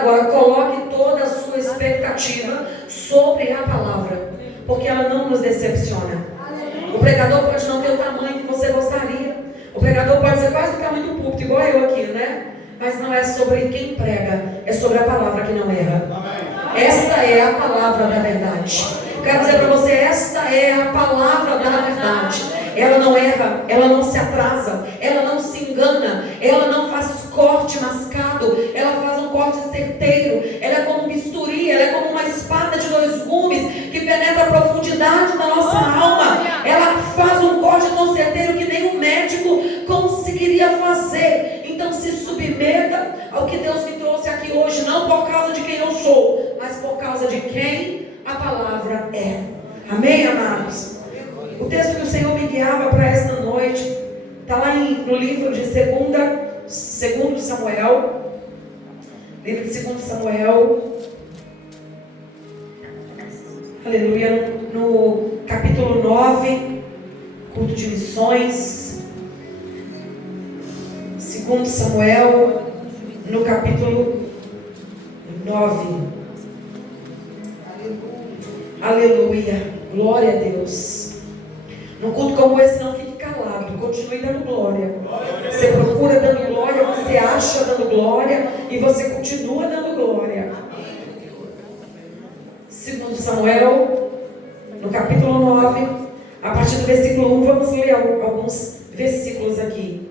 Agora, coloque toda a sua expectativa sobre a palavra, porque ela não nos decepciona. O pregador pode não ter o tamanho que você gostaria. O pregador pode ser quase o tamanho do púlpito, igual eu aqui, né? Mas não é sobre quem prega, é sobre a palavra que não erra. Esta é a palavra da verdade. Quero dizer para você, esta é a palavra da verdade. Ela não erra, ela não se atrasa, ela não se engana, ela não faz corte mascado, ela faz um corte certeiro. Ela é como um bisturi, ela é como uma espada de 2 gumes que penetra a profundidade da nossa alma. Ela faz um corte tão certeiro que nenhum médico conseguiria fazer. Então se submeta ao que Deus me trouxe aqui hoje, não por causa de quem eu sou, mas por causa de quem a palavra é. Amém, amados? O texto que o Senhor me guiava para esta noite está lá no livro de 2 Samuel. Livro de 2 Samuel. Aleluia. No capítulo 9, culto de missões. 2 Samuel, no capítulo 9. Aleluia. Glória a Deus. Num culto como esse, não fique calado, continue dando glória. Você procura dando glória, você acha dando glória e você continua dando glória. 2 Samuel, no capítulo 9, a partir do versículo 1, vamos ler alguns versículos aqui.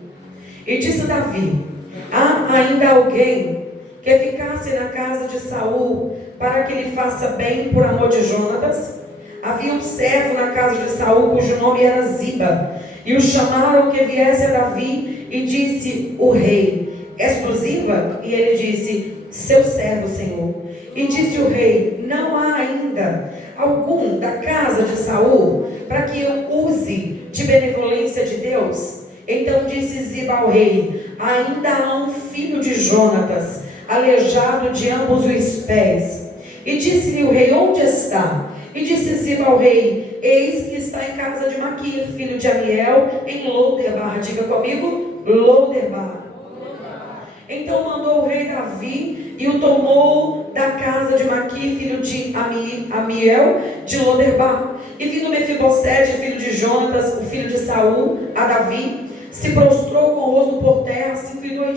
E disse Davi: há ainda alguém que ficasse na casa de Saul para que lhe faça bem por amor de Jonatas? Havia um servo na casa de Saul, cujo nome era Ziba, e o chamaram que viesse a Davi, e disse o rei: és tu Ziba? E ele disse: seu servo, Senhor. E disse o rei: não há ainda algum da casa de Saul, para que eu use de benevolência de Deus? Então disse Ziba ao rei: ainda há um filho de Jonatas, aleijado de ambos os pés. E disse-lhe o rei: onde está? E disse Ziba ao rei: eis que está em casa de Maquir, filho de Amiel, em Lodebar. Diga comigo: Lodebar. Então mandou o rei Davi e o tomou da casa de Maquir, filho de Amiel, de Lodebar. E vindo Mefibosete, filho de Jonatas, o filho de Saul, a Davi, se prostrou com o rosto por terra, se inclinou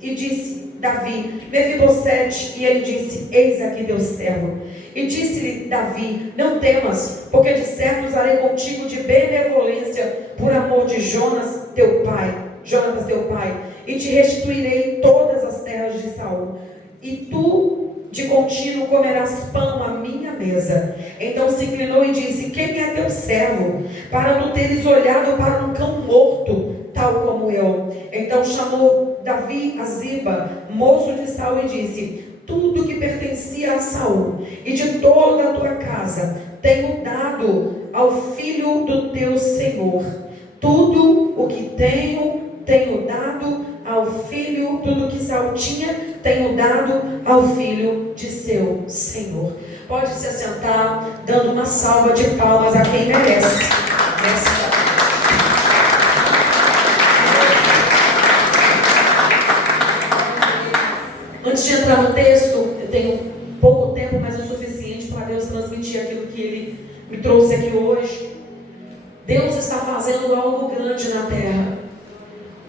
e disse Davi: Mefibosete. E ele disse: eis aqui teu servo. E disse-lhe Davi: não temas, porque de certo usarei contigo de benevolência por amor de Jonatas teu pai, e te restituirei todas as terras de Saul, e tu de contínuo comerás pão à minha mesa. Então se inclinou e disse: quem é teu servo, para tu teres olhado para um cão morto, tal como eu? Então chamou Davi a Ziba, moço de Saul, e disse: tudo que pertencia a Saul e de toda a tua casa tenho dado ao filho do teu senhor. Tudo o que tenho dado ao filho, tudo que Saul tinha, tenho dado ao filho de seu senhor. Pode se assentar, dando uma salva de palmas a quem merece. Antes de entrar no texto, eu tenho pouco tempo, mas o suficiente para Deus transmitir aquilo que Ele me trouxe aqui hoje. Deus está fazendo algo grande na terra.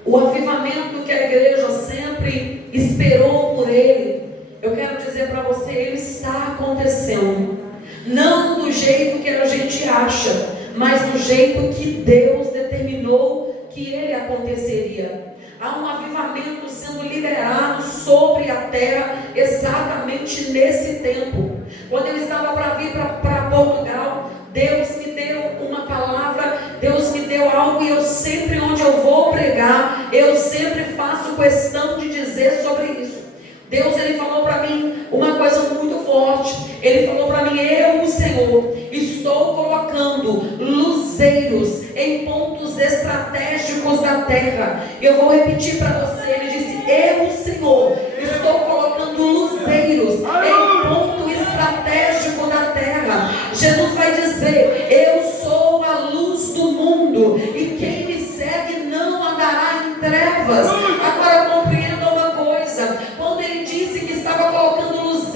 O avivamento que a igreja sempre esperou por Ele, eu quero dizer para você, Ele está acontecendo. Não do jeito que a gente acha, mas do jeito que Deus determinou que Ele aconteceria. Há um avivamento sendo liberado sobre a terra exatamente nesse tempo. Quando eu estava para vir para Portugal, Deus me deu uma palavra, Deus me deu algo, e eu sempre, onde eu vou pregar, eu sempre faço questão de dizer sobre isso. Deus, Ele falou para mim uma coisa muito forte. Ele falou para mim: eu, o Senhor, estou colocando luzeiros em pontos estratégicos da terra. Eu vou repetir para você. Ele disse: eu, o Senhor, estou colocando luzeiros em ponto estratégico da terra. Jesus vai dizer: eu sou a luz do mundo, e quem me segue não andará em trevas. Agora compreenda uma coisa: quando Ele disse que estava colocando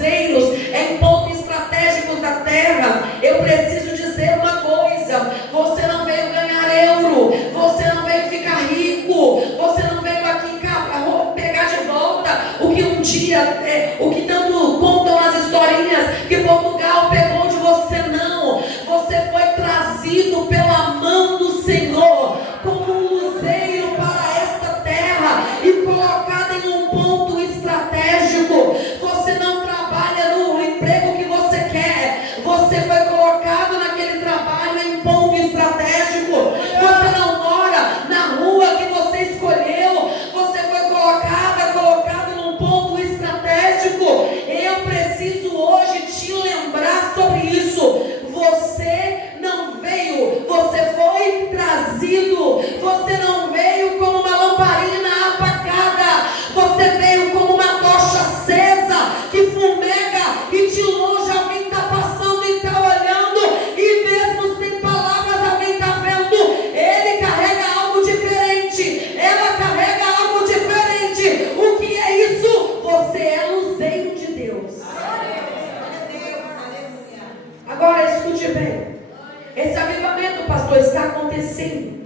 luzeiros, em pontos estratégicos da terra. Eu preciso dizer uma coisa: você não veio ganhar euro, você não veio ficar rico, você não veio aqui pegar de volta o que um dia, o que tanto contam as historinhas que Portugal pegou de você. Não, você foi trazido pela mão do Senhor como um luzeiro para esta terra e colocado em um ponto estratégico. Você não trabalha no emprego que você quer, você foi colocado naquele trabalho em ponto estratégico. Você não mora na rua que você escolheu, você foi colocado num ponto estratégico. Eu preciso hoje te lembrar sobre isso. Você não veio, você foi trazido. Você não veio como uma lamparina apagada, você veio como uma tocha acesa que fumega, e de longe alguém está passando e está olhando, e mesmo sem palavras alguém está vendo. Ele carrega algo diferente, ela carrega algo diferente. O que é isso? Você é luzeiro de Deus. Agora escute bem, esse avivamento, pastor, está acontecendo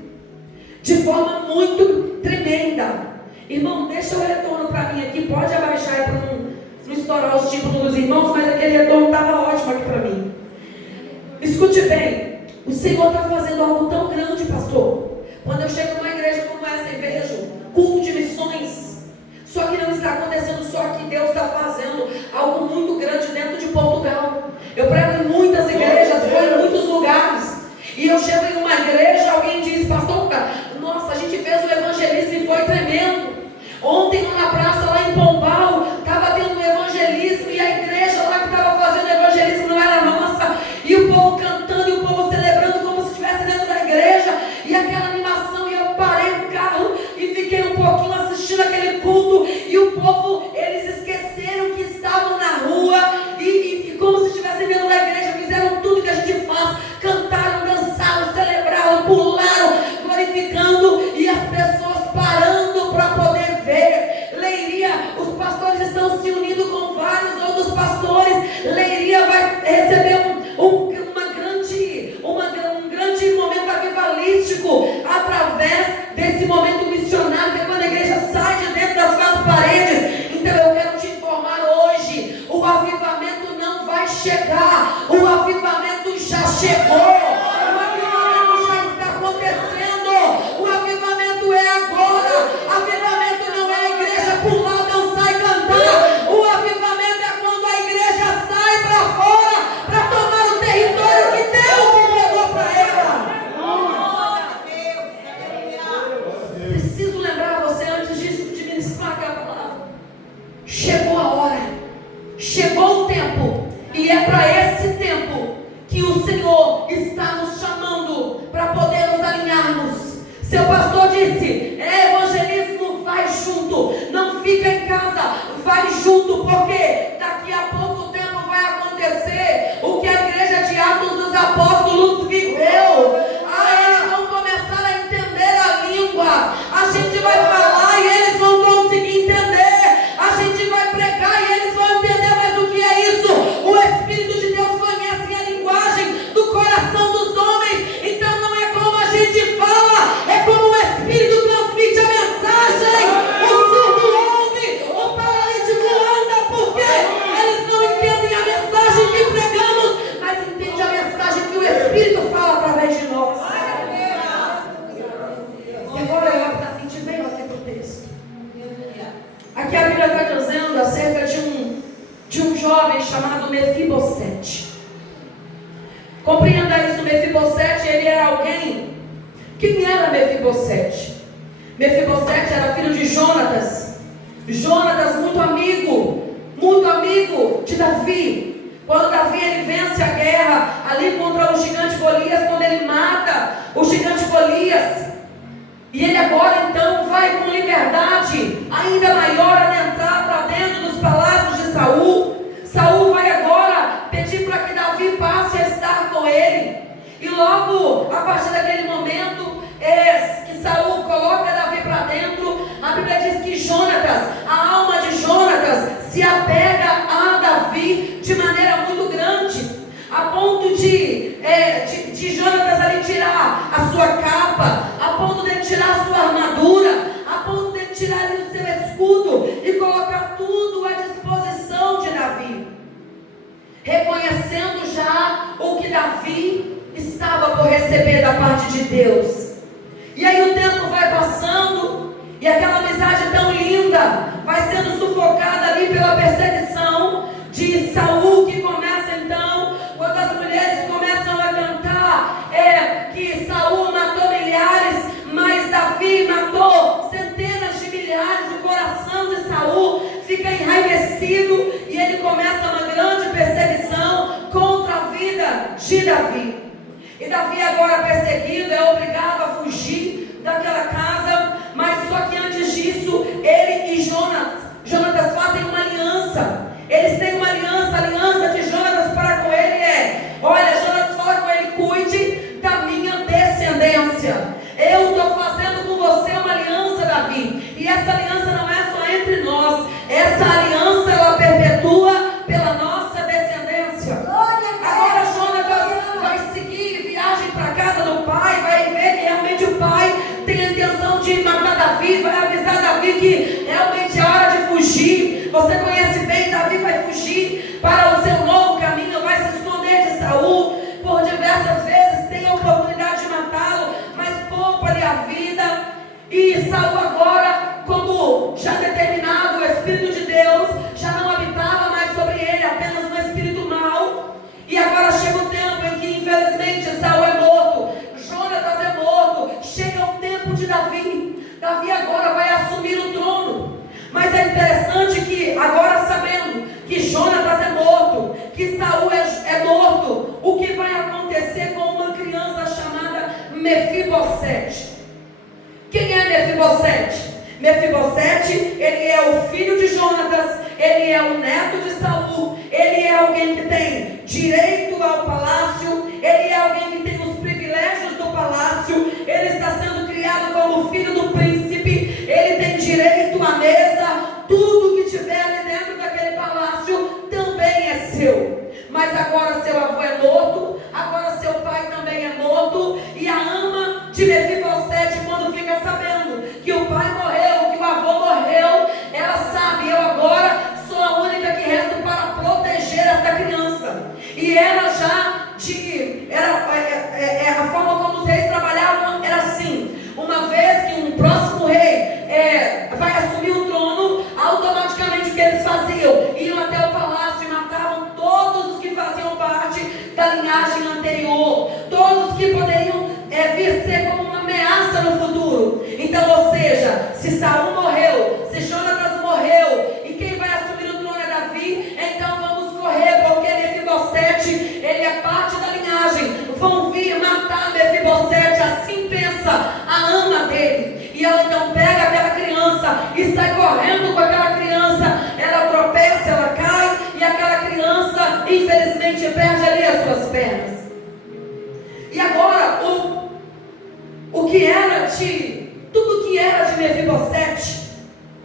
de forma muito tremenda. Irmão, deixa o retorno para mim aqui, pode abaixar para não estourar os títulos dos irmãos, mas aquele retorno estava ótimo aqui para mim. Escute bem, o Senhor está fazendo algo tão grande, pastor. Quando eu chego numa igreja como essa e vejo culto de missões, só que não está acontecendo só aqui, Deus está fazendo algo muito grande dentro de Portugal. Eu prego em muitas igrejas, vou em muitos lugares, e eu chego em uma igreja, alguém diz: pastor, nossa, a gente fez o evangelismo e foi tremendo. Ontem lá na praça, lá em Pombal, estava tendo um evangelismo, e a igreja lá que estava fazendo evangelismo não era nossa, e o povo cantando, e o povo celebrando como se estivesse dentro da igreja, e aquela animação, e eu parei o carro e fiquei um pouquinho assistindo aquele culto, e o povo, eles esqueceram que estavam na rua, e como se estivessem dentro da igreja, fizeram tudo que a gente faz, cantaram, dançaram, celebraram, pularam, glorificando, e as pessoas parando para poder ver. Leiria, os pastores estão se unindo com vários outros pastores. Leiria vai receber um grande momento avivalístico através desse momento missionário, que é quando a igreja sai de dentro das quatro paredes. Então eu quero te informar hoje: o avivamento não vai chegar, o avivamento já chegou, o avivamento já está acontecendo, o avivamento é agora. Avivamento não é a igreja pular, dançar e cantar. O avivamento é quando a igreja sai para fora para tomar o território que Deus entregou para ela. Preciso lembrar você, antes disso, de ministrar aquela palavra. Chegou a hora, chegou o tempo, e é para esse tempo que o Senhor está nos chamando para poder nos alinharmos. Seu pastor disse: evangelismo, vai junto, não fica em casa, vai junto, porque daqui a pouco tempo vai acontecer o que a igreja de Atos dos Apóstolos viveu. Eles vão começar a entender a língua, a gente vai falar e eles vão conseguir entender, a gente vai pregar e eles vão entender. Mas o que é isso? O Espírito de Deus conhece a linguagem do coração dos homens, então não é como a gente fala, é como o Espírito transmite a mensagem. O surdo ouve, o paralítico anda, porque eles não entendem a mensagem que pregamos, mas entendem a mensagem que o Espírito fala através de nós. E agora a gente veio aqui para o texto. Aqui a Bíblia está dizendo acerca de um jovem chamado Mefibosete. Compreenda isso, Mefibosete, ele era alguém. Quem era Mefibosete? Mefibosete era filho de Jonatas. Jonatas, muito amigo de Davi. Quando Davi ele vence a guerra ali contra o gigante Golias, quando ele mata o gigante Golias, e ele agora então vai com liberdade ainda maior adentrar para dentro dos palácios de Saul. Saul vai agora pedir para que Davi passe a estar com ele. E logo a partir daquele momento que Saul coloca Davi para dentro, a Bíblia diz que Jonatas, a alma de Jonatas, se apega a Davi. receber da parte de Deus. E aí o tempo vai passando, e aquela amizade tão linda vai sendo sufocada ali pela perseguição de Saul, que começa então, quando as mulheres começam a cantar, que Saul matou milhares, mas Davi matou centenas de milhares. O coração de Saul fica enraivecido e ele começa uma grande perseguição contra a vida de Davi. E Davi, agora perseguido, é obrigado a fugir daquela casa. Mas só que antes disso, ele e Jonatas fazem uma aliança. Eles têm uma aliança. A aliança de Jonatas para com ele olha, Jonatas fala com ele: cuide da minha descendência. Eu estou fazendo com você uma aliança, Davi. E essa aliança não é só entre nós. Essa aliança, ela perpetua pela nossa descendência. Agora Jonatas vai seguir viagem para a casa do pai, vai ver que realmente o pai tem a intenção de matar Davi, vai avisar Davi que realmente é hora de fugir. Você conhece bem, Davi vai fugir para o seu novo caminho, vai se esconder de Saul. Por diversas vezes tem a oportunidade de matá-lo, mas poupa-lhe a vida. E Saul agora, como já determinado, o Espírito de Deus já não habitava mais sobre ele, apenas um espírito mau. E agora chega o tempo em que infelizmente Saul é morto, Jonatas é morto, chega o tempo de Davi. Davi agora vai assumir o trono. Mas é interessante que agora, sabendo que Jonatas é morto, que Saul é morto, o que vai acontecer com uma criança chamada Mefibosete? Quem é Mefibosete? Mefibosete, ele é o filho de Jonatas, ele é o neto de Saul, ele é alguém que tem direito ao palácio, ele é alguém que tem os privilégios do palácio, ele está sendo criado como filho do príncipe, ele tem direito à mesa, tudo que tiver ali dentro daquele palácio também é seu. Mas agora seu avô é morto, agora seu pai também é morto, e a ama de Mefibosete, quando fica sabendo que o pai morreu, que o avô morreu, ela sabe: eu agora sou a única que resta para proteger esta criança. E ela a forma como os reis trabalhavam era assim: uma vez que um próximo rei vai assumir o trono, automaticamente o que eles faziam? Iam até o palácio e matavam todos os que faziam parte da linhagem anterior, todos os que poderiam vir ser como uma ameaça no futuro. Então, ou seja, se Saul morreu, se Jonatas morreu, e quem vai assumir o trono é Davi, então vamos correr, porque Mefibosete, ele é parte da linhagem, vão vir matar Mefibosete. Assim pensa a ama dele. E ela então pega aquela criança e sai correndo com aquela criança. Ela tropeça, ela cai, e aquela criança infelizmente perde ali as suas pernas. E agora tudo que era de Mefibosete,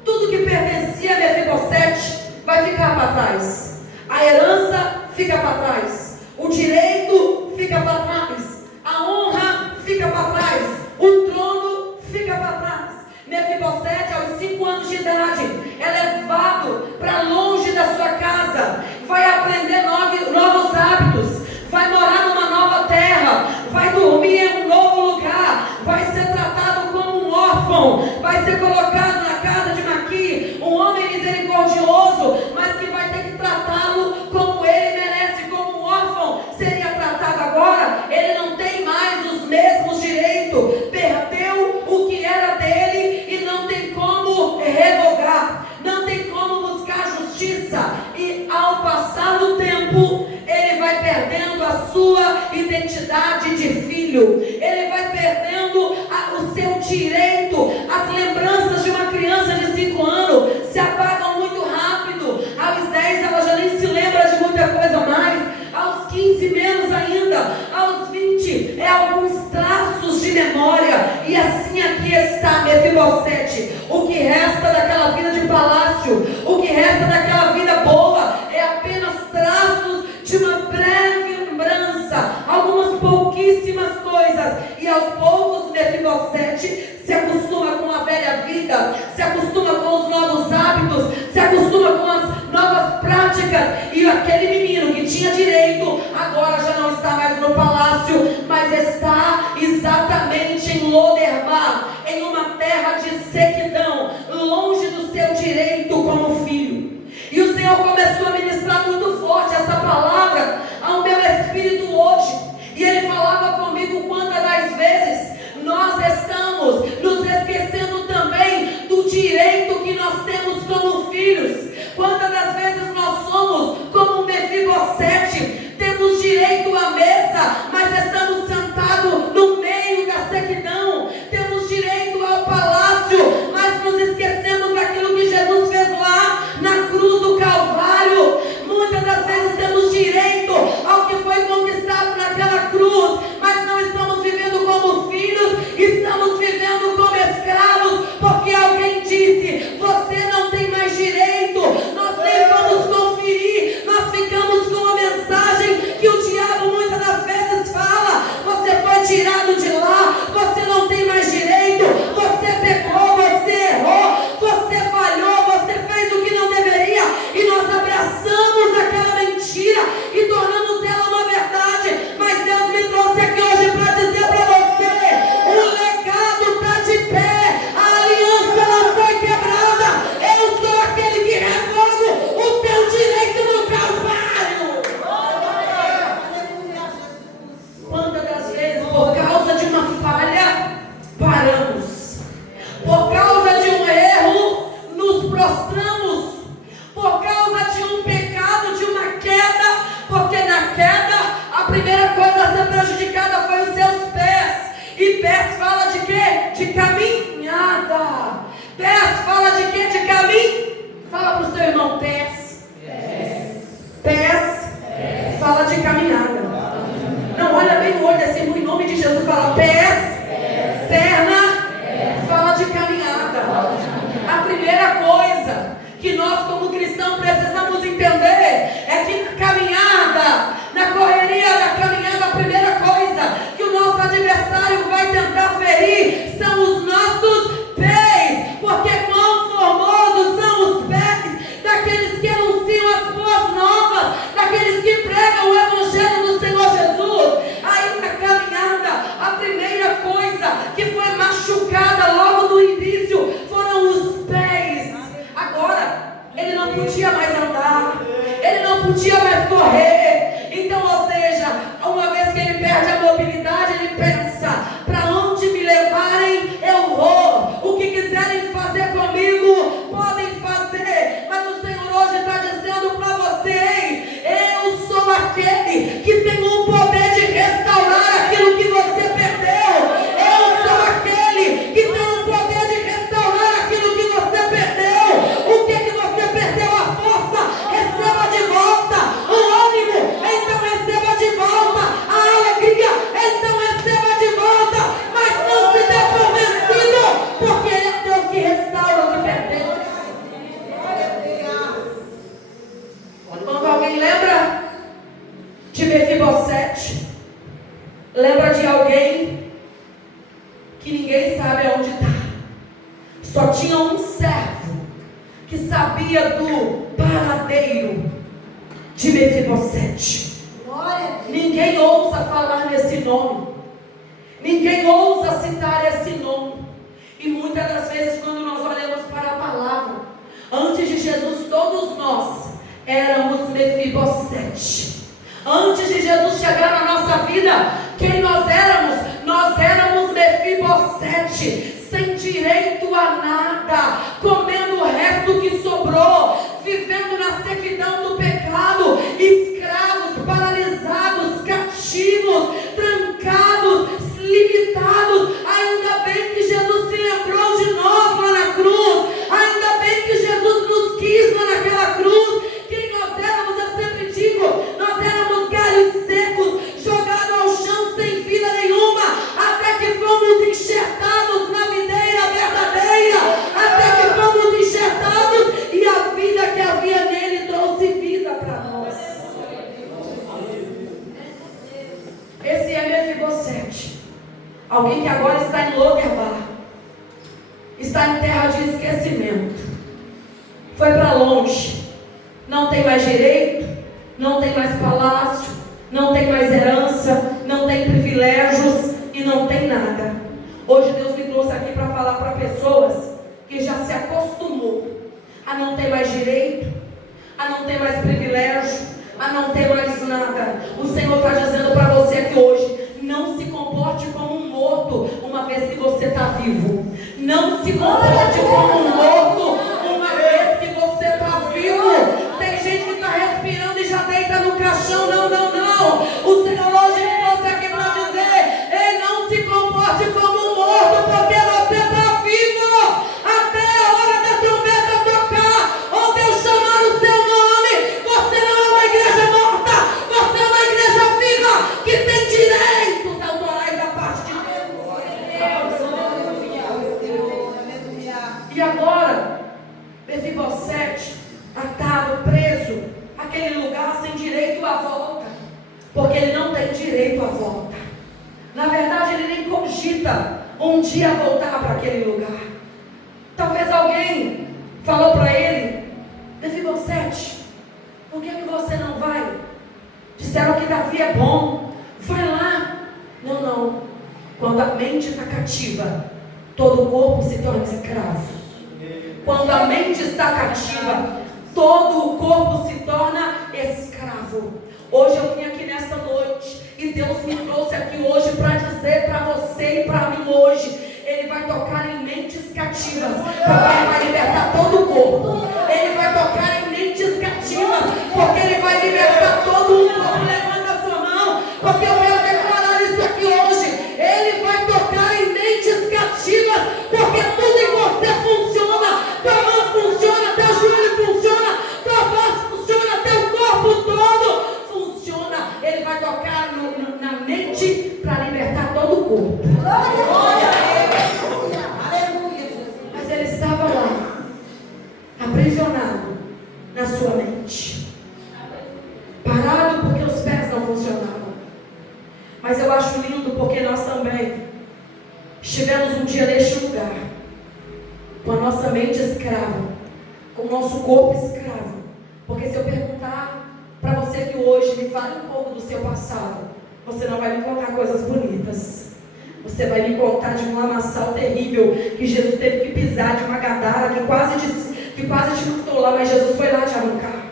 tudo que pertencia a Mefibosete vai ficar para trás. A herança fica para trás, o direito fica para trás, a honra fica para trás, o trono fica para trás. Mefibosete, aos 5 anos de idade, é levado para longe da sua casa, vai aprender novos hábitos, vai morar numa nova terra, vai dormir em um novo lugar, vai ser tratado como um órfão, vai ser colocado na casa de Maqui, um homem misericordioso, mas que vai ter que tratá-lo como ele merece, como um órfão seria tratado. Agora ele não tem mais os mesmos direitos, perdeu o que era dele e não tem como revogar, não tem como buscar justiça. E ao passar do tempo, ele vai perdendo a sua identidade de filho, ele vai perdendo o seu direito. As lembranças de uma criança de 5 anos se apagam muito rápido. Aos 10 ela já nem se lembra de muita coisa mais, aos 15 menos ainda, aos 20 alguns traços de memória. E assim aqui está Mefibosete. O que resta daquela vida de palácio, o que resta daquela vida boa, é apenas traços de uma breve lembrança, algumas pouquíssimas coisas. E aos poucos Mefibosete se acostuma com a velha vida, se acostuma com os novos hábitos, se acostuma com as novas práticas. E aquele menino que tinha direito agora já não está mais no palácio, mas está exatamente em Lodebar, em uma terra de sequidão, longe do seu direito como filho. E o Senhor começou a ministrar muito forte essa palavra ao meu espírito hoje. E Ele falava comigo quantas das vezes nós estamos nos esquecendo também do direito que nós temos como filhos. Quantas das vezes nós somos como Mefibosete, temos direito à mesa, mas estamos sentados no meio da sequidão. Temos direito ao palácio, mas nos esquecemos daquilo que Jesus fez lá na cruz do Calvário. Muitas das vezes temos direito ao que foi conquistado naquela cruz, mas não estamos vivendo como filhos, estamos vivendo como escravos, porque alguém disse: você não tem mais direito. Nós nem vamos conferir, nós ficamos com a mensagem que o diabo muitas das vezes fala: você foi tirado de lá, você não tem mais direito, você pecou, você errou, você falhou, você fez o que não deveria. E nós abraçamos aquela mentira e tornamos ela uma verdade. Mas Deus me trouxe aqui hoje para dizer para você: o legado está de pé, a aliança não foi quebrada. Eu sou aquele que revogo o teu direito no Calvário. Quantas das vezes, por causa de uma falha, paramos? Por causa de um erro, nos prostramos? Por causa de um pecado, de uma queda? Porque na queda, a primeira coisa a ser prejudicada foi os seus pés. E pés fala de quê? De caminhada. Pés fala de quê? De caminho. Fala para o seu irmão: pés. Pés fala de caminhada. Não, olha bem no olho desse irmão, em nome de Jesus. Fala: pés. Perna fala de caminhada. A primeira coisa que nós como cristãos precisamos entender é que na caminhada, na correria da caminhada, a primeira coisa que o nosso adversário vai tentar ferir são os nossos pés. Porque quão formosos são os pés daqueles que anunciam as boas novas, daqueles que pregam o evangelho do Senhor Jesus. Aí na caminhada, a primeira coisa que foi machucada logo no início foram os pés. Agora, ele não podia mais andar, ele não podia mais correr. Então, ou seja, uma vez que ele perde a mobilidade, ele pensa: para onde me levarem, eu vou. O que quiserem fazer comigo, podem fazer. Mas o Senhor hoje está dizendo para você: eu sou aquele que tem o poder de restaurar aquilo que você perdeu. Eu sou aquele que tem o poder de restaurar aquilo que você perdeu. O que você perdeu? A força, receba de volta. O ânimo, então receba de volta. A alegria, então receba de volta. Mas não se dê por vencido, porque Ele é Deus que restaura o que perdeu. Quando alguém lembra de Mefibosete, lembra de alguém que ninguém sabe aonde está. Só tinha um servo que sabia do paradeiro de Mefibosete. Ninguém ousa falar nesse nome, ninguém ousa citar esse nome. E muitas das vezes, quando nós olhamos para a palavra, antes de Jesus, todos nós éramos Mefibosete. Antes de Jesus chegar na nossa vida, quem nós éramos? Nós éramos Mefibosete, sem direito a nada, comendo o resto que sobrou, vivendo na sequidão do pecado, escravos, paralisados, cativos, trancados, limitados. Ainda bem que Jesus se lembrou de nós lá na cruz, ainda bem que Jesus nos quis lá naquela cruz. Quem nós éramos? Eu sempre digo, nós éramos galhos secos, jogados ao chão sem vida nenhuma, até que fomos enxertados na videira verdadeira, até que fomos enxertados e a vida que havia nele trouxe vida para nós. Esse é Mefibosete, alguém que agora está em Lodebar, está em terra de esquecimento, foi para longe, não tem mais direito, não tem mais palácio, não tem mais herança, não tem privilégios e não tem nada. Hoje Deus me trouxe aqui para falar para pessoas que já se acostumou a não ter mais direito, a não ter mais privilégio, a não ter mais nada. O Senhor está dizendo para você aqui hoje: não se comporte como um morto, uma vez que você está vivo. Não se comporte como um morto, uma vez que você está vivo. Tem gente que está respirando e já deita no caixão. Não, não, não. O Senhor hoje me trouxe aqui para dizer: ei, não se comporte como um morto, porque você está vivo. Até a hora da trombeta tocar, ou Deus chamar o seu nome, você não é uma igreja morta, você é uma igreja viva, que tem direitos autorais da parte de Deus. E agora, Mefibosete, atado, preso, aquele lugar sem direito à volta, porque ele não tem direito à volta. Na verdade, ele nem cogita um dia voltar para aquele lugar. Talvez alguém falou para ele: Mefibosete, por que você não vai? Disseram que Davi é bom, vai lá. Não, não. Quando a mente está cativa, todo o corpo se torna escravo. Quando a mente está cativa, todo o corpo se torna escravo. Hoje eu vim aqui nesta noite e Deus me trouxe aqui hoje para dizer para você e para mim hoje: Ele vai tocar em mentes cativas, porque Ele vai libertar todo o corpo. Ele vai tocar em mentes cativas, porque Ele vai libertar todo o corpo. Levanta a sua mão, porque eu quero declarar isso aqui hoje. Ele vai tocar em mentes cativas, porque tudo em você funciona. Tua mão funciona, teu joelho funciona, tua voz funciona, teu corpo todo funciona. Ele vai tocar na mente para libertar todo o corpo. Mas ele estava lá, aprisionado na sua mente, parado porque os pés não funcionavam. Mas eu acho lindo porque nós também estivemos um dia neste lugar, com a nossa mente escrava, com o nosso corpo escravo. Porque se eu perguntar para você que hoje me fale um pouco do seu passado, você não vai me contar coisas bonitas. Você vai me contar de um lamaçal terrível, que Jesus teve que pisar, de uma gadara que quase te matou lá, mas Jesus foi lá te arrancar.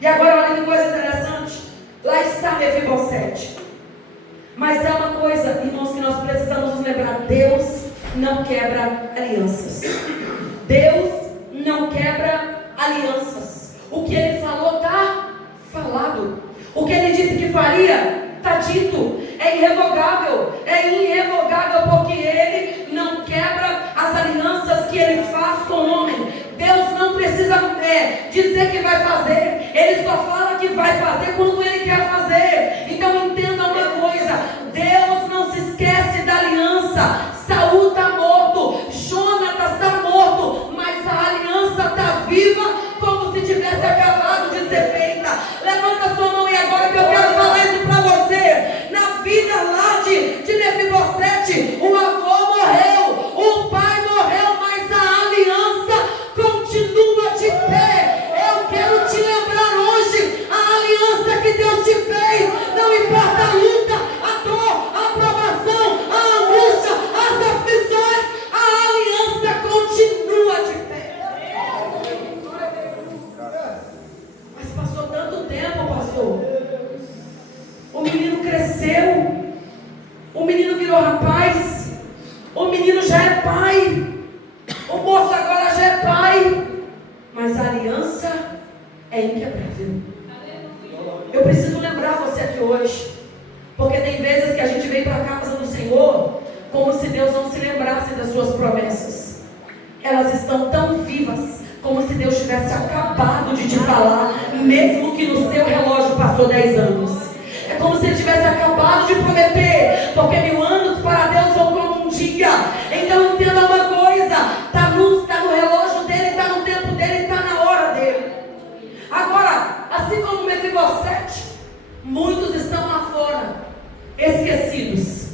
E agora olha que coisa interessante. Lá está Mefibosete. Mas há uma coisa, irmãos, que nós precisamos nos lembrar: Deus não quebra alianças. Deus não quebra alianças. O que Ele falou está falado. O que Ele disse que faria está dito. É irrevogável. É irrevogável, porque Ele não quebra as alianças que Ele faz com o homem. Deus não precisa dizer que vai fazer. Ele só fala que vai fazer quando Ele quer fazer. Então entenda uma coisa: Deus não se esquece da aliança. Saul está morto, Jonatas está morto, mas a aliança está viva, como se tivesse acabado de ser feita. Levanta sua mão e agora que eu quero falar isso para você. Na vida lá de Mefibosete, o avô morreu, o pai morreu, mas a aliança continua de pé. Eu quero te lembrar hoje: a aliança que Deus te fez, não importa a luta, a dor, a provação, a angústia, as aflições, a aliança continua de pé. Mas passou tanto tempo, pastor. O menino cresceu, o menino virou rapaz, o menino já é pai, o moço agora já é pai, mas a aliança é inquebrável. Eu preciso lembrar você aqui hoje, porque tem vezes que a gente vem para a casa do Senhor como se Deus não se lembrasse das suas promessas. Elas estão tão vivas, como se Deus tivesse acabado de te falar, mesmo que no seu relógio passou 10 anos. É como se Ele tivesse acabado de prometer, porque 1000 anos para Deus são como um dia. Então entenda uma coisa: está no relógio dele, está no tempo dele, está na hora dele. Agora, assim como Mefibosete, muitos estão lá fora, esquecidos.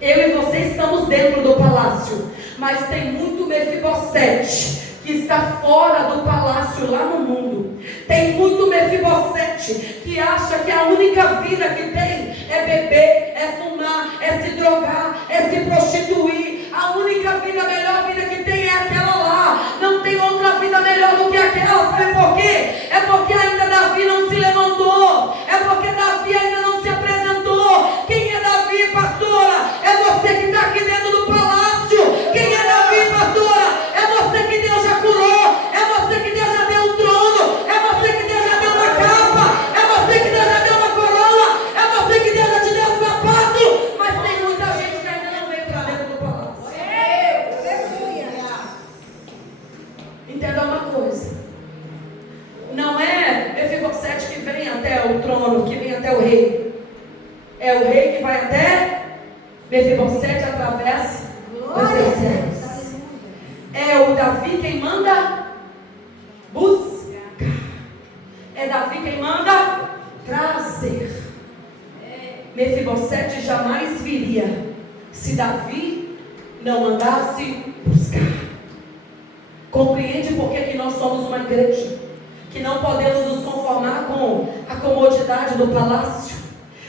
Eu e você estamos dentro do palácio, mas tem muito Mefibosete que está fora do palácio lá no mundo. Tem muito Mefibosete que acha que a única vida que tem é beber, é fumar, é se drogar, é se prostituir. A única vida, a melhor vida que tem é aquela lá. Não tem outra vida melhor do que aquela. Sabe por quê? É porque ainda Davi não se levantou. É porque Davi ainda não se apresentou. Quem é Davi, pastora? É você que está aqui dentro do palácio. Quem é Davi, pastora? É você que Deus já curou. É você que Deus já deu um trono. É você que Deus já deu uma capa. É você que Deus já deu uma coroa. É você que Deus já te deu um sapato. Mas tem muita gente que ainda não veio para dentro do palácio. Entenda uma coisa. Não é Mefibosete que vem até o trono, que vem até o rei. É o rei que vai até Mefibosete através dos seus servos. É o Davi quem manda buscar. É Davi quem manda trazer. Mefibosete jamais viria se Davi não mandasse buscar. Compreende por que nós somos uma igreja? Que não podemos nos conformar com a comodidade do palácio.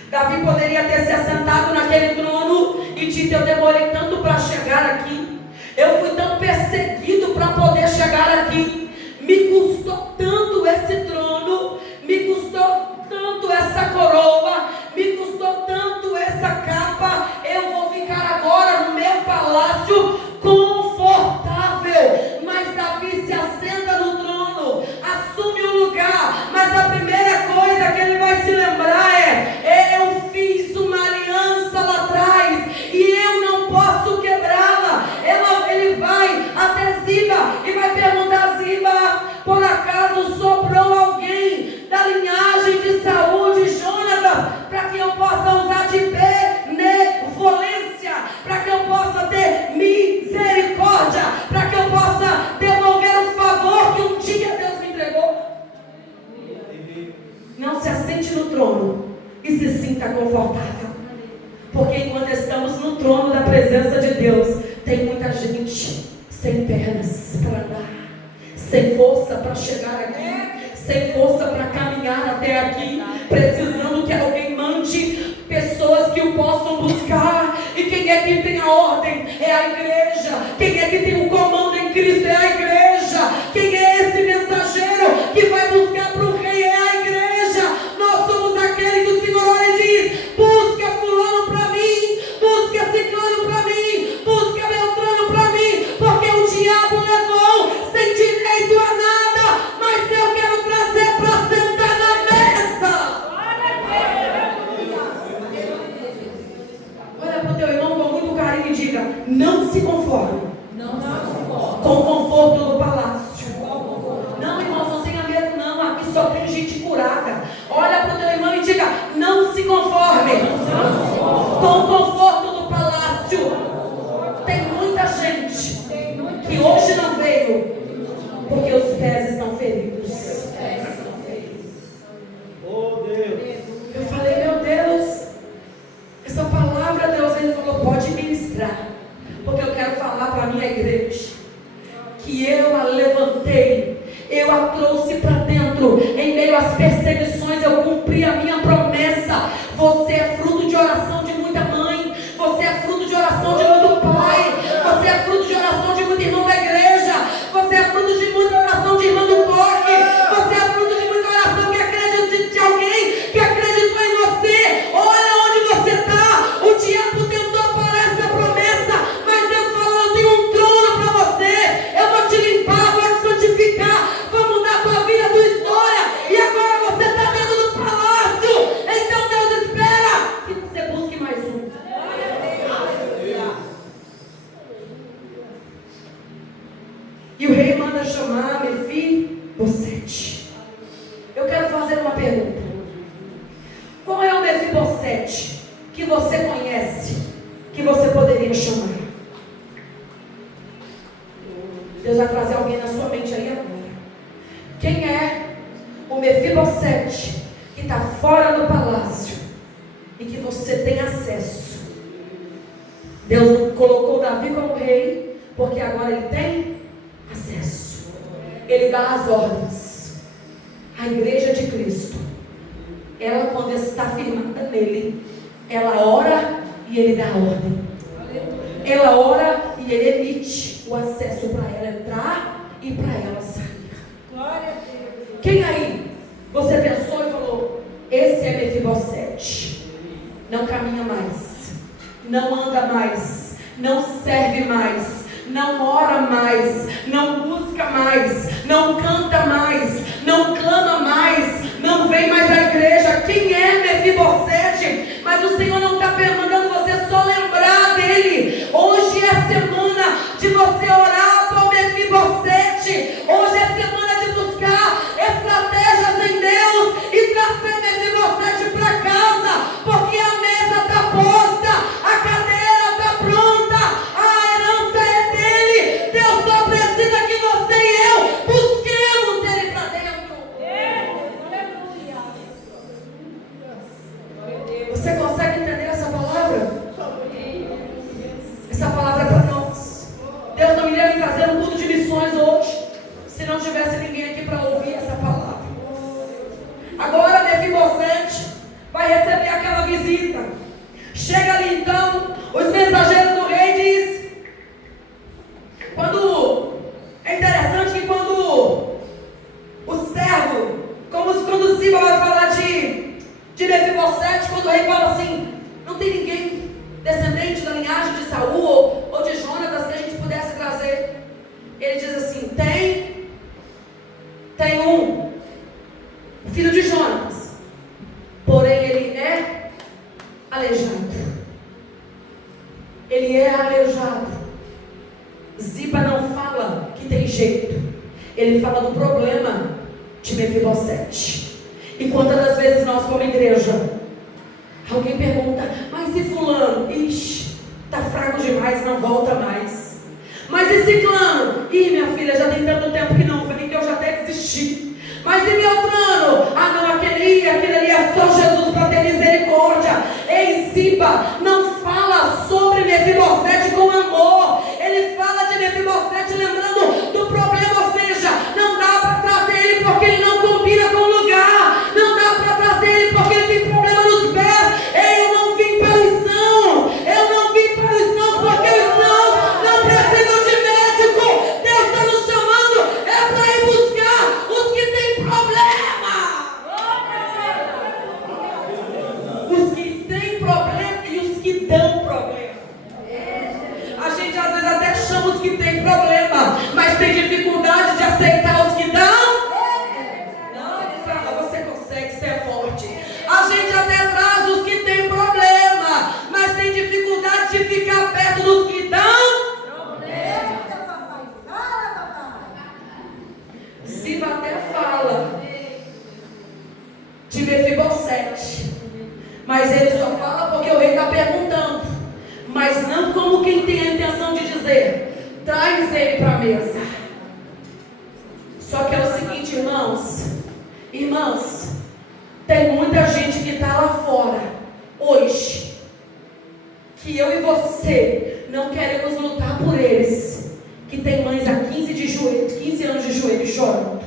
Davi poderia ter se assentado naquele trono e dito: eu demorei tanto para chegar aqui, eu fui tão perseguido para poder chegar aqui, me custou tanto esse trono, me custou tanto essa coroa, me custou tanto essa capa, eu vou ficar agora no meu palácio confortável. Mas Davi se assenta no trono, assume o lugar, mas a primeira coisa que ele vai se lembrar é: eu fiz uma aliança lá atrás e eu não posso quebrá-la. Ele vai até Ziba e vai perguntar a Ziba: por acaso sobrou alguém da linhagem de Saul, de Jonatas, para que eu possa usar de benevolência, para que eu possa ter misericórdia, para que eu possa devolver o favor que um dia Deus me entregou? Não se assente no trono e se sinta confortável, porque enquanto estamos no trono da presença de Deus, tem muita gente sem pernas para andar, sem força para chegar aqui, sem força para caminhar até aqui, precisando que alguém mande pessoas que o possam buscar. E quem é que tem a ordem? É a igreja. Quem é que tem o comando em Cristo? É a igreja. Quem é esse mensageiro que vai buscar para o rei? É a igreja. Nós somos aquele que o Senhor olha e diz: busca fulano para mim, busca ciclano para mim, busca beltrano para mim, porque o diabo levou sem direito a nada, mas eu quero trazer para sentar na mesa. Olha para o teu irmão com muito carinho e diga: não se conforme com o conforto do palácio. Não, irmãos, não tenha medo não, aqui só tem gente curada. Olha para o teu irmão e diga: não se conforme com o conforto do palácio. Tem muita gente que hoje não veio porque os pés estão feridos. Eu falei: meu Deus, essa palavra Deus, ele falou: pode ministrar, porque eu quero falar para a minha igreja que eu a levantei, eu a trouxe para dentro. Em meio às perseguições eu cumpri a minha promessa. Você é fruto de oração de muita mãe, você é fruto de oração de muito pai, você é fruto de oração de muito irmão da igreja, você é fruto de muita oração de irmão do toque, você é fruto de muita oração de alguém que acreditou em você. Olha onde você está. O diabo tentou parar essa promessa, mas Deus falou: eu tenho um trono para você, eu vou te limpar, vou te santificar, vou mudar a tua vida, a tua história, e agora você está dentro do palácio. Então Deus espera que você busque mais um. E o rei manda chamar Mefibosete. Eu quero fazer uma pergunta: qual é o Mefibosete que você conhece, que você poderia chamar? Deus vai trazer alguém na sua mente aí agora. Quem é o Mefibosete que está fora do palácio e que você tem acesso? Deus colocou Davi como rei porque agora ele tem acesso. Ele dá as ordens. A igreja de Cristo, ela, quando está firmada nele, Ela ora e ele dá ordem. Ela ora e ele emite o acesso para ela entrar e para ela sair. Glória a Deus. Quem aí você pensou e falou: esse é Mefibosete, não caminha mais, não anda mais, não serve mais, não ora mais, não busca mais, não canta mais, não clama mais, não vem mais à igreja? Quem é Mefibosete? Mas o Senhor não está mandando você só lembrar dele. Hoje é a semana de você orar por Mefibosete. Hoje é a semana de buscar estratégias em Deus e trazer Mefibosete para casa, porque a mesa está posta, a cadeira está pronta, a herança é dele. Deus só precisa que você e eu busquemos ele para dentro. Você consegue entender essa palavra? Essa palavra é para nós. Deus não iria me trazer um culto de missões hoje se não tivesse ninguém aqui para ouvir essa palavra. Agora Mefibosete vai receber aquela visita. Chega ali então, os mensageiros do rei diz, é interessante que quando o servo, quando Ziba vai falar de Mefibosete, quando o rei fala assim, não tem ninguém descendente da linhagem de Saul ou de Jonatas que a gente pudesse trazer. Ele diz assim, tem um filho de Jonatas, porém ele é aleijado. Ele é aleijado. Ziba não fala que tem jeito, ele fala do problema de Mefibosete. E quantas das vezes nós como igreja, alguém pergunta, mas e fulano? Ixi, tá fraco demais, não volta mais. Mas e ciclano? Ih, minha filha, já tem tanto tempo que não vem que eu já até desisti. Mas e Beltrano? Ah não, aquele ali é só Jesus para ter misericórdia. Ei, Ziba, não fala sobre Mefibosete com amor. Ele fala de Mefibosete lembrando do problema, ou seja, não dá para trazer ele porque ele não combina com o lugar. Não dá para trazer ele porque ele tem problema nos pés. Ei, eu não vim para os sãos. Eu não vim para os sãos porque os sãos não precisam de médico. Deus está nos chamando é para ir buscar os que têm problema. Os que têm problema e os que dão problema. A gente às vezes até chama os que têm problema, mas tem dificuldade de aceitar os que dão. Não, fala, você consegue, você é forte. A gente até traz os que têm problema, mas tem dificuldade de ficar perto dos que dão. Ziba até fala de Mefibosete, mas ele só fala porque o rei está perguntando, mas não como quem tem a intenção de dizer, traz ele para a mesa. Só que é o seguinte, irmãos, tem muita gente que está lá fora, hoje, que eu e você não queremos lutar por eles, que tem mães há 15 anos de joelho chorando.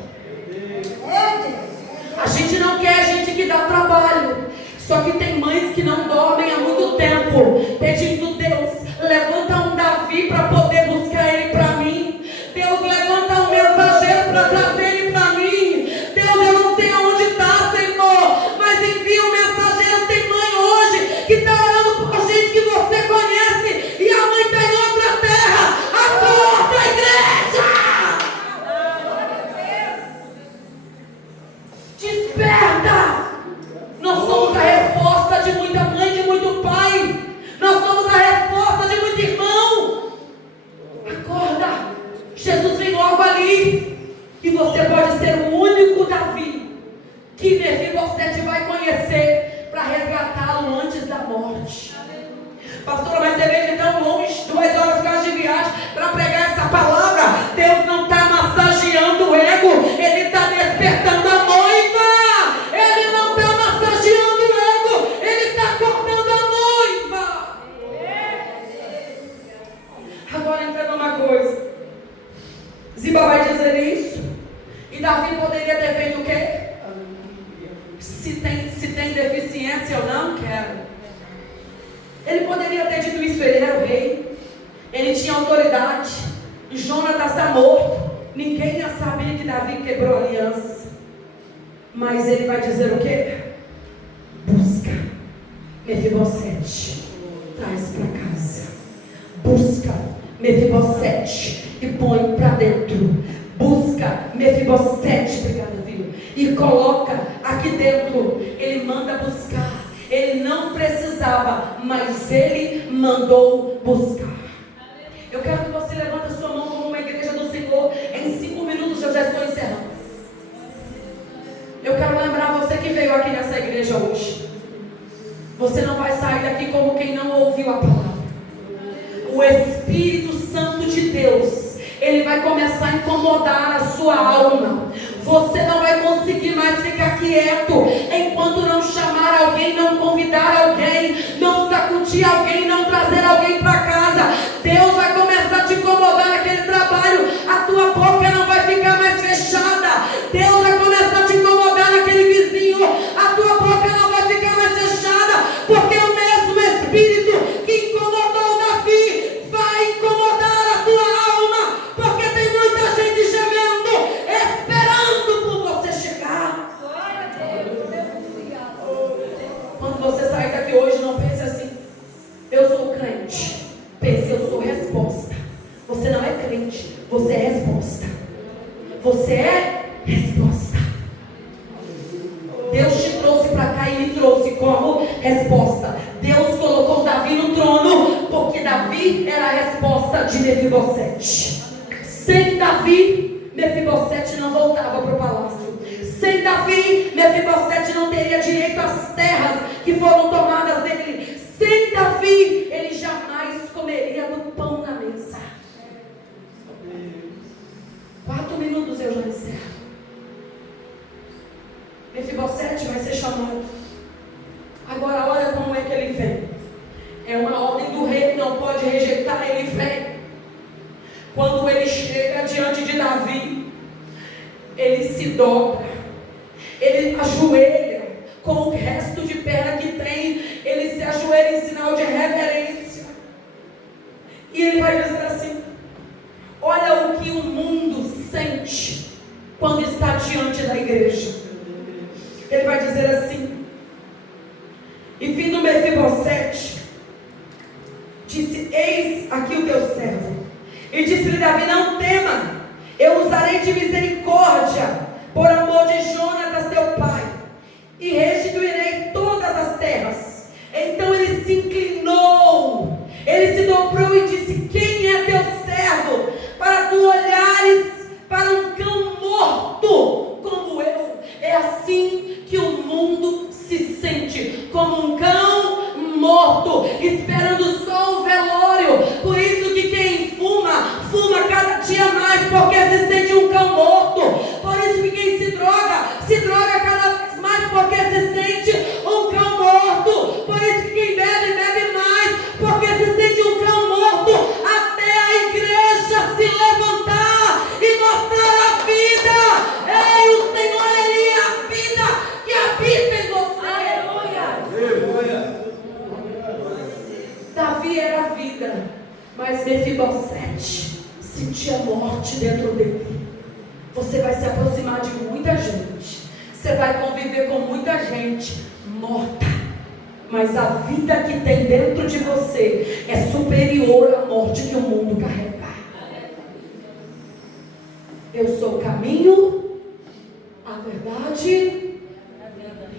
A gente não quer gente que dá trabalho, só que tem mães que não dormem há muito tempo, pedindo, Deus, levanta um Davi para poder buscar ele para mim. Deus, levanta um mensageiro para trazer ele para mim. Deus, eu não sei aonde está, Senhor, mas envia um mensageiro. Tem mãe hoje que está orando por gente que você conhece e a mãe está em outra terra. Acorda, igreja! Desperta! Nós somos a resposta de muita mãe, de muito pai. Nós somos a resposta de muito irmão. Acorda! Jesus vem logo ali. E você pode ser o único Davi que Mefibosete vai conhecer para resgatá-lo antes da morte. Pastora, mas você veio de tão longe, 2 horas quase de viagem, para pregar essa palavra. Deus não está massageando o ego, Ele está despertando a noiva. Ele não está massageando o ego, Ele está cortando a noiva. Agora entra numa coisa. Ziba vai dizer isso, e Davi poderia ter feito o quê? Se tem deficiência, eu não quero. isso, ele era o rei, ele tinha autoridade. Jonatas está morto, ninguém já sabia que Davi quebrou a aliança. Mas ele vai dizer o quê? Busca Mefibosete, traz para casa. Busca Mefibosete e põe para dentro. Busca Mefibosete, obrigada, filho, e coloca aqui dentro. Ele manda buscar. Ele não precisava, mas ele mandou buscar. Eu quero que você levante a sua mão como uma igreja do Senhor. Em 5 minutos eu já estou encerrando. Eu quero lembrar você que veio aqui nessa igreja hoje. Você não vai sair daqui como quem não ouviu a palavra. O Espírito Santo de Deus, ele vai começar a incomodar a sua alma. Você não vai conseguir mais ficar quieto enquanto não chamar alguém, não convidar alguém, não sacudir alguém, não trazer alguém para casa. Deus vai começar a te incomodar naquele trabalho. A tua boca não vai ficar mais fechada. Deus vai começar a te incomodar naquele vizinho. A tua boca não vai ficar mais fechada, porque o mesmo Espírito que incomodou Davi vai incomodar a tua alma, porque tem muita gente gemendo, esperando por você chegar. Quando você sair daqui hoje, não pense assim: eu sou crente. Pense: eu sou resposta. Você não é crente, você é resposta. Você é resposta. Deus te trouxe para cá e me trouxe como resposta. Deus colocou Davi no trono porque Davi era a resposta de Mefibosete. Sem Davi, Mefibosete não voltava para o palácio. Sem Davi, Mefibosete não teria direito às terras que foram tomadas dele. Sem Davi, ele jamais comeria do pão na mesa. 4 minutos eu já encerro. Mefibosete vai ser chamado. Agora olha como é que ele vem. É uma ordem do rei, não pode rejeitar, ele vem. Quando ele chega diante de Davi, ele se dobra, ele ajoelha com o resto de perna que tem, ele se ajoelha em sinal de reverência. E ele vai dizer assim: olha o que o mundo sente quando está diante da igreja. Ele vai dizer assim: e vindo Mefibosete, disse: eis aqui o teu servo. E disse-lhe Davi: não tema, eu usarei de misericórdia por amor de Jonatas teu pai, e restituirei todas as terras. Então ele se inclinou, ele se dobrou e disse: quem é teu servo, para tu olhares para um cão morto como eu? É assim que o mundo se sente, como um cão morto, esperando só o velório. Por isso que quem fuma, fuma cada dia mais, porque se sente um cão morto. Por isso que quem se droga cada vez mais, porque se sente um cão morto. Por isso que quem bebe, bebe mais, porque se sente um cão morto. Até a igreja se levantar e mostrar a vida. Ei, o Senhor, Ele é a vida que habita em você. Aleluia. Davi era a vida, mas Mefibosete sentia morte dentro dele. Você vai se aproximar de muita gente, você vai conviver com muita gente morta, mas a vida que tem dentro de você é superior à morte que o mundo carrega. Eu sou o caminho, a verdade.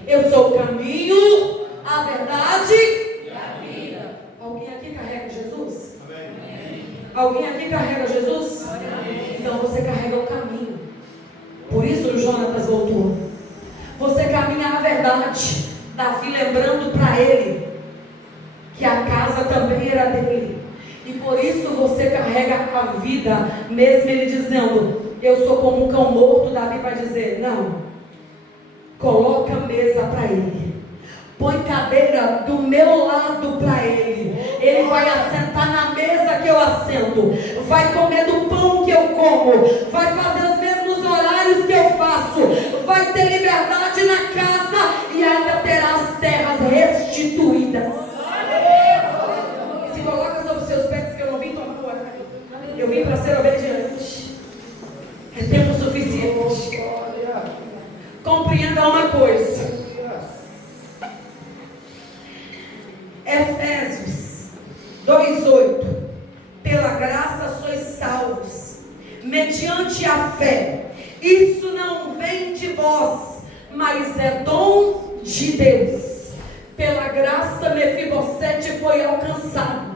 Eu sou o caminho, a verdade e a vida. Alguém aqui carrega Jesus? Amém. Alguém aqui carrega Jesus? Amém. Então você carrega o caminho. Por isso o Jonatas voltou. Você caminha a verdade. Davi lembrando para ele que a casa também era dele. E por isso você carrega a vida. Mesmo ele dizendo: eu sou como um cão morto, Davi vai dizer: não, coloca mesa para ele, põe cadeira do meu lado para ele. Ele vai assentar na mesa que eu assento, vai comer do pão que eu como, vai fazer os mesmos horários que eu faço, vai ter liberdade na casa e ainda terá as terras restituídas. Se coloca compreenda uma coisa. Efésios 2:8. Pela graça sois salvos, mediante a fé. Isso não vem de vós, mas é dom de Deus. Pela graça Mefibosete foi alcançado.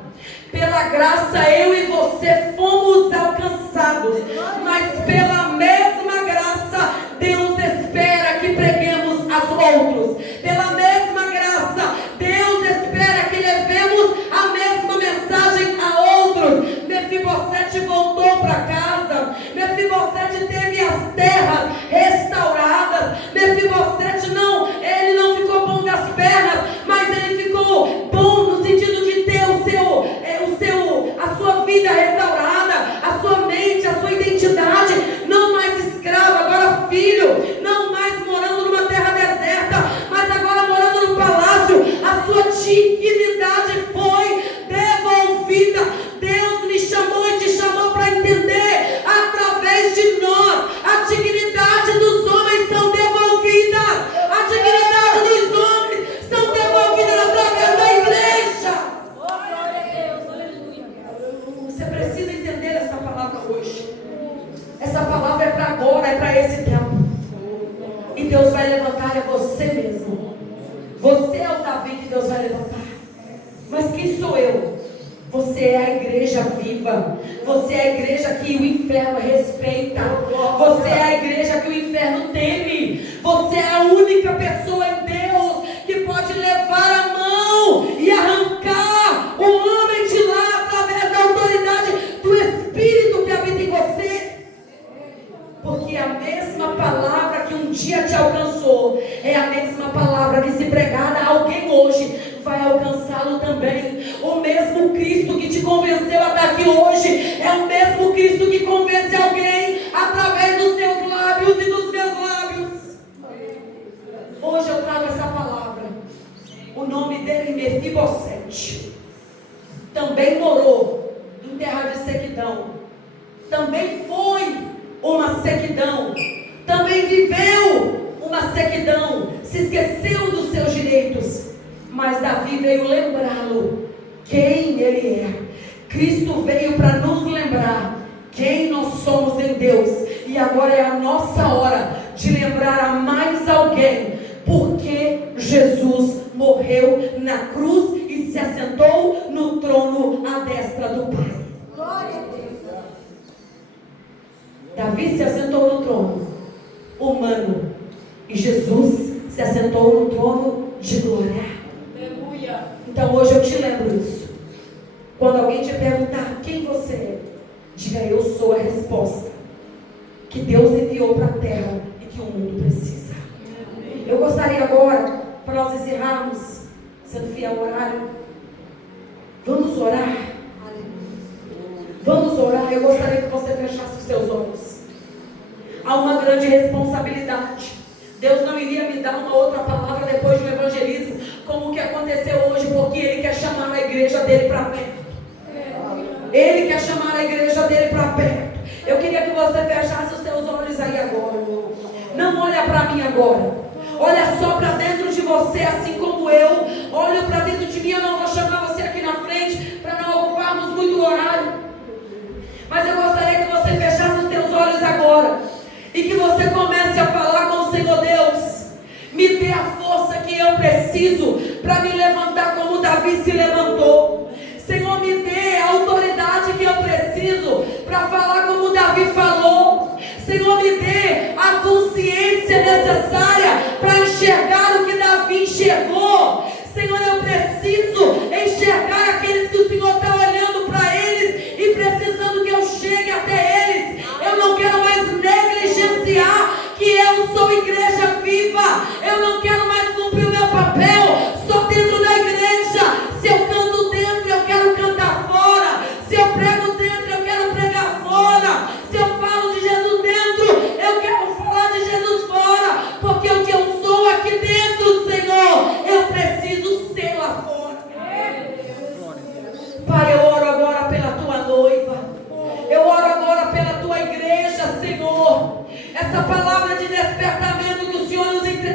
Pela graça eu e você fomos alcançados. Mas pela mesma graça Deus espera que preguemos aos outros. Pela mesma graça Deus espera que levemos a mesma mensagem a outros. Mefibosete voltou para casa. Mefibosete teve as terras restauradas. Mefibosete ele não ficou bom das pernas, mas ele ficou bom no sentido de ter a sua vida restaurada, a sua mente, a sua identidade, não mais escravo, agora filho, não mais morando numa terra deserta, mas agora morando no palácio. A sua dignidade foi devolvida. Deus me chamou e te chamou para entender, através de nós, a dignidade dos homens são devolvidas. A dignidade dos homens são devolvidas através da igreja. Você precisa entender essa palavra hoje. Essa palavra é para agora, é para esse tempo. E Deus vai levantar é você mesmo. Você é o Davi que Deus vai levantar. Mas quem sou eu? Você é a igreja viva. Você é a igreja que o inferno respeita. Você é a igreja que o inferno teme. Você é a única pessoa em Deus que pode levar a mão e arrancar o homem de lá através da autoridade do Espírito que habita em você. Porque a mesma palavra que um dia te alcançou é a mesma palavra que, se pregada a alguém hoje, vai alcançá-lo também. O mesmo Cristo que te convenceu a estar aqui hoje é o mesmo Cristo que convence alguém através dos seus lábios e dos meus lábios. Hoje eu trago essa palavra. O nome dele é Mefibosete. Também morou em terra de sequidão. Também foi uma sequidão. Também viveu uma sequidão. Se esqueceu dos seus direitos. Mas Davi veio lembrá-lo quem ele é. Cristo veio para nos lembrar quem nós somos em Deus. E agora é a nossa hora de lembrar a mais alguém porque Jesus morreu na cruz e se assentou no trono à destra do Pai. Glória a Deus. Davi se assentou no trono humano e Jesus se assentou no trono de glória. Então hoje eu te lembro isso. Quando alguém te perguntar quem você é, diga: eu sou a resposta que Deus enviou para a terra e que o mundo precisa. Eu gostaria agora, para nós encerrarmos, sendo fiel ao horário, vamos orar. Vamos orar. Eu gostaria que você fechasse os seus olhos. Há uma grande responsabilidade. Deus não iria me dar uma outra palavra depois do evangelismo, como o que aconteceu hoje, porque Ele quer chamar a igreja dele para perto. Ele quer chamar a igreja dele para perto. Eu queria que você fechasse os seus olhos aí agora. Não olha para mim agora. Olha só para dentro de você, assim como eu olho para dentro de mim. Eu não vou chamar você aqui na frente para não ocuparmos muito o horário. Mas eu gostaria que você fechasse os seus olhos agora e que você comece a falar com o Senhor. Deus, me dê a força que eu preciso para me levantar como Davi se levantou. Senhor, me dê a autoridade que eu preciso para falar como Davi falou. Senhor, me dê a consciência necessária para enxergar o que Davi enxergou. Senhor, eu preciso enxergar aqueles que o Senhor está olhando para eles e precisando que eu chegue até eles. Eu não quero mais negligenciar que eu sou igreja viva. Eu não quero mais cumprir o meu papel só dentro da igreja. Se eu canto dentro, eu quero cantar fora. Se eu prego dentro, eu quero pregar fora. Se eu falo de Jesus dentro, eu quero falar de Jesus fora. Porque o que eu sou aqui dentro, Senhor, eu preciso ser lá fora. Pai, eu oro agora pela tua noiva. Eu oro agora pela tua igreja, Senhor. Essa palavra de despertamento que o Senhor nos entregou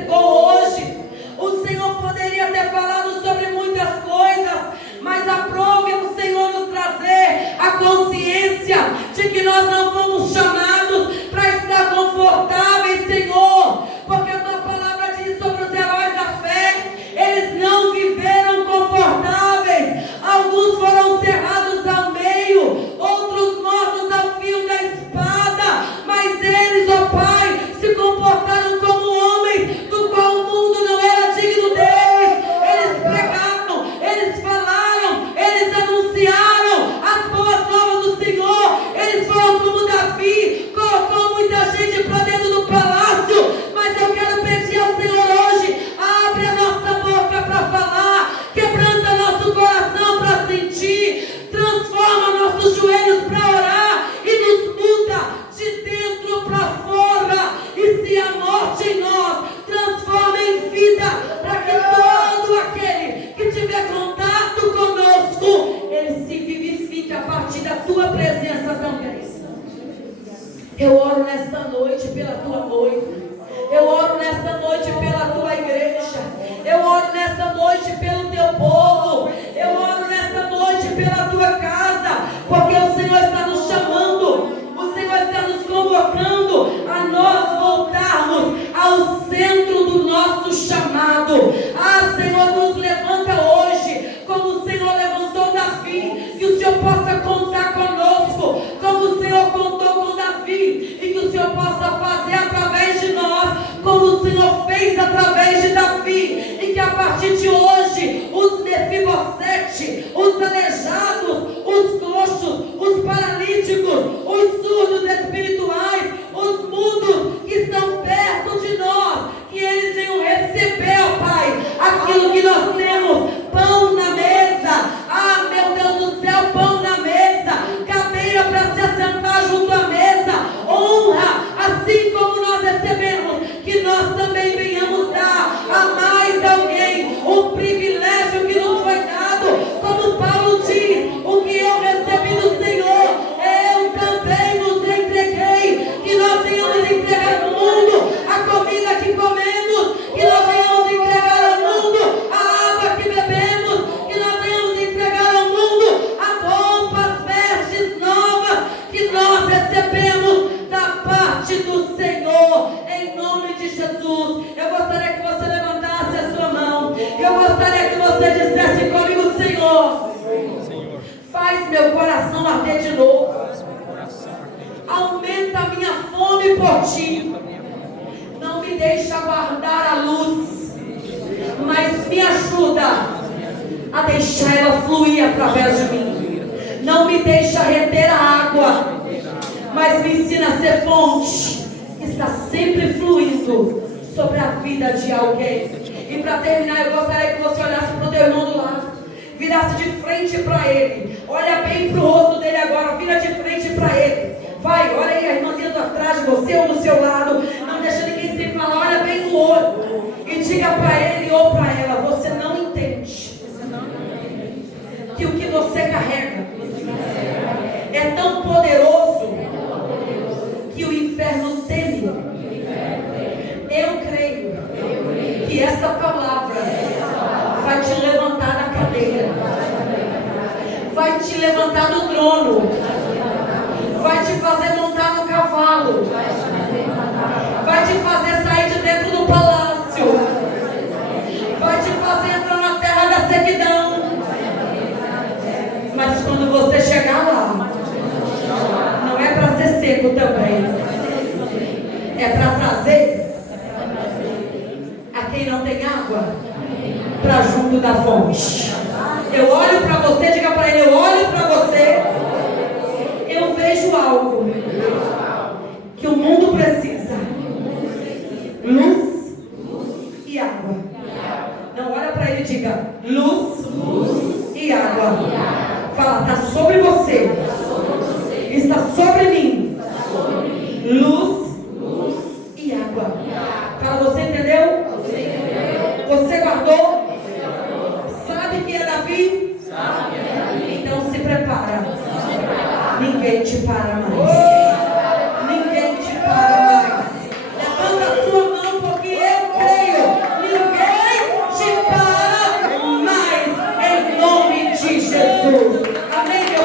Senhor fez através de Davi, e que a partir de hoje os Mefibosete, os aleijados, os coxos, os paralíticos, os surdos espirituais, os mudos que estão perto de nós, que eles venham receber, ó Pai, aquilo que nós temos, pão na mesa. Ah, meu Deus do céu, pão na mesa, cadeira para se assentar junto à mesa, honra, assim como nós recebemos, que nós também venhamos dar a mais alguém o privilégio que nos foi dado, como Paulo diz, o que eu recebi do Senhor, eu também nos entreguei, que nós venhamos entregar ao mundo a comida que comemos, que nós venhamos entregar ao mundo a água que bebemos, que nós venhamos entregar ao mundo as roupas, vestes novas que nós recebemos da parte do Senhor, em nome de Jesus. Eu gostaria que você levantasse a sua mão, eu gostaria que você dissesse comigo: Senhor, faz meu coração arder de novo, aumenta a minha fome por ti, não me deixa guardar a luz, mas me ajuda a deixar ela fluir através de mim, não me deixa reter a água, mas me ensina a ser fonte que está sempre fluindo sobre a vida de alguém. E para terminar, eu gostaria que você olhasse para o teu irmão do lado, virasse de frente para ele, olha bem para o rosto dele agora, vira de frente para ele, vai, olha aí a irmãzinha atrás de você ou do seu lado, não deixa ninguém sem falar, olha bem no olho e diga para ele ou para ela: você não entende que o que você carrega é tão poderoso que o inferno teme. Eu creio que essa palavra vai te levantar da cadeira, vai te levantar do trono, vai te fazer montar no cavalo, vai te fazer sair de dentro do palácio, vai te fazer entrar na terra da sequidão. Mas quando você chegar lá, não é para ser seco também, é para trazer a quem não tem água para junto da fonte. Eu olho para você, diga para ele: eu olho para você, eu vejo algo que o mundo precisa: luz e água. Não, olha para ele e diga: luz e água. Fala: está sobre você, está sobre mim, luz e água. Fala: você entendeu? Você guardou? Sabe que é Davi? Então se prepara. Ninguém te para mais. Ninguém te para mais. Levanta a sua mão, porque eu creio. Ninguém te para mais. Em nome de Jesus. Amém, meu